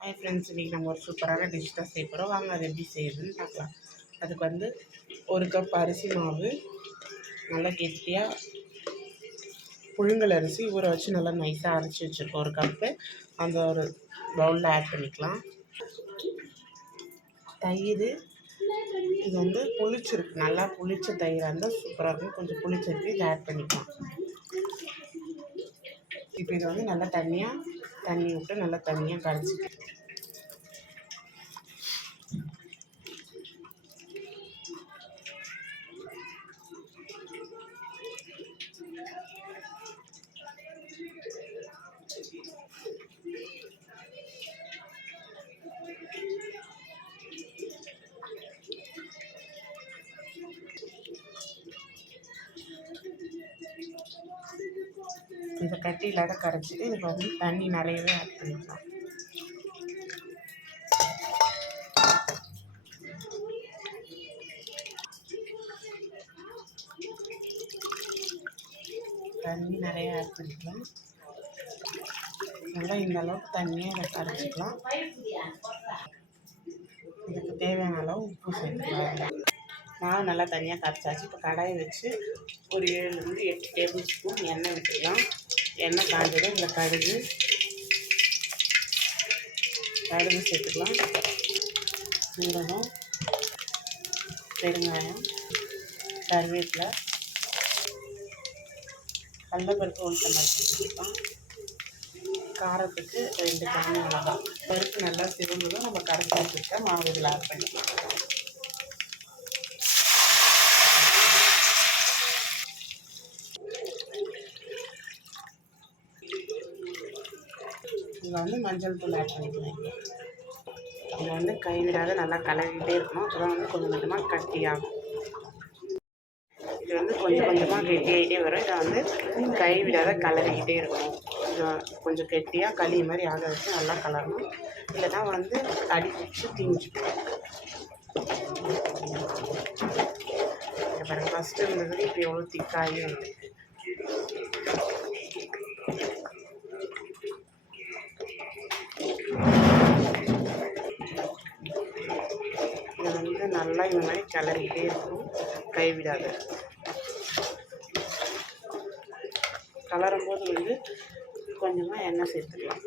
Hi friends இன்றைக்கி நம்ம ஒரு சூப்பரான டிஷ் தான் செய்ய போகிறோம் வாங்க அது எப்படி செய்யுதுன்னு பார்க்கலாம். அதுக்கு வந்து ஒரு கப் அரிசி மாவு நல்லா கெட்டியாக புழுங்கல் அரிசி ஊற வச்சு நல்லா நைஸாக அரைச்சி வச்சுருக்கோம். ஒரு கப்பு அந்த ஒரு பவுலில் ஆட் பண்ணிக்கலாம். தயிர் இது வந்து புளிச்சிருக்கு. நல்லா புளிச்ச தயிராக இருந்தால் சூப்பராக இருக்கும். கொஞ்சம் புளிச்சிருக்கு இதை ஆட் பண்ணிக்கலாம். இப்போ இது வந்து நல்லா தண்ணியாக தண்ணி விட்டு நல்லா தண்ணியாக கரைச்சிக்கலாம் இந்த கட்டி இல்லாத கரைச்சிட்டு இதுக்கு வந்து தண்ணி நிறையவே ஆட் பண்ணிக்கலாம். தண்ணி நிறைய ஆட் பண்ணிக்கலாம். நல்லா இந்த அளவுக்கு தண்ணியை இதை கரைச்சிக்கலாம். இதுக்கு தேவையான அளவு உப்பு சேர்த்துக்கலாம். மாவு நல்லா தனியாக கரைச்சாச்சு இப்போ கடாயை வச்சு ஒரு ஏழுலேருந்து எட்டு டேபிள் ஸ்பூன் எண்ணெய் விட்டுக்கலாம். எண்ணெய் காஞ்சதும் இந்த கடுகு கடுகு சேர்த்துக்கலாம். சீரகம் பெருங்காயம் கருவேப்பிலை கடலப்பருப்பு உளுத்த மாதிரி சேர்த்துக்கலாம். காரத்துக்கு ரெண்டு கம்மி மிளகாய். பருப்பு நல்லா சிவந்ததும் நம்ம கரைச்சி வச்சுருக்க மாவு இதில் ஆட் பண்ணிக்கலாம். இதில் வந்து மஞ்சள் தூள் ஆட் பண்ணிக்கலாம் இதை வந்து கைவிடாத நல்லா கலரிக்கிட்டே இருக்கணும். அப்போ தான் வந்து கொஞ்சம் கொஞ்சமாக கட்டியாகும் இது வந்து கொஞ்சம் கொஞ்சமாக கெட்டியாகிட்டே வரும். இதை வந்து கைவிடாத கலரிக்கிட்டே இருக்கணும். கொஞ்சம் கொஞ்சம் கெட்டியாக களி மாதிரி ஆக வச்சு நல்லா கலரணும். இல்லைன்னா வந்து அடி பிடிச்சி தீஞ்சிக்கும் பாருங்கள் ஃபஸ்ட்டு இருந்தது இப்போ எவ்வளோ திக்காகி வந்து இதை வந்து நல்லா இந்த மாதிரி கிளறிக்கிட்டே இருக்கும். கைவிடாத கலரும் போது வந்து கொஞ்சமாக எண்ணெய் சேர்த்துக்கலாம்.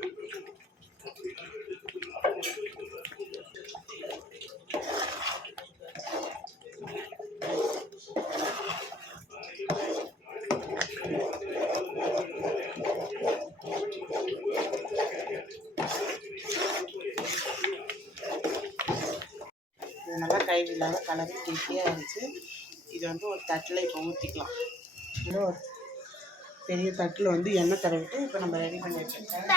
இது நல்லா கை இல்லாத கலர் கெட்டியாக இருந்துச்சு. இது வந்து ஒரு தட்டில் இப்போ ஊற்றிக்கலாம் இது ஒரு பெரிய தட்டில் வந்து எண்ணெய் தடவிட்டு இப்போ நம்ம ரெடி பண்ணி வச்சுருக்கோம்.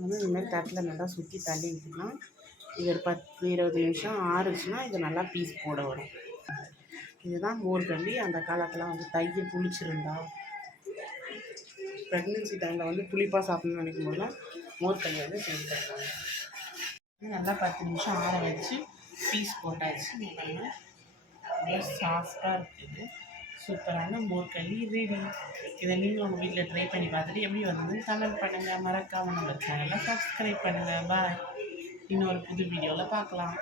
வந்து இந்த மாதிரி தட்டில் நல்லா சுற்றி தள்ளி விட்டுக்கலாம் இது ஒரு பத்து இருபது நிமிஷம் ஆறுச்சுன்னா இது நல்லா பீஸ் போட வரும். இதுதான் மோர்கண்டி அந்த காலத்தில் வந்து தயிர் புளிச்சிருந்தா ப்ரெக்னென்சி டைமில் வந்து புளிப்பாக சாப்பிடணும்னு நினைக்கும் போதெல்லாம் தண்ணி வந்து செஞ்சு தருவாங்க. நல்லா பத்து நிமிஷம் ஆற வச்சு பீஸ் போட்டாச்சு. இங்க நல்லா சாஃப்டாக இருக்குது. சூப்பரான மோர்கல்லி ரெடி இதை நீங்களும் உங்கள் வீட்டில் ட்ரை பண்ணி பார்த்துட்டு எப்படி வந்ததுன்னு கமெண்ட் பண்ணுங்கள் மறக்காமல் நம்ம சேனலை சப்ஸ்கிரைப் பண்ணுங்கள் பாய் இன்னொரு புது வீடியோவில் பார்க்கலாம்.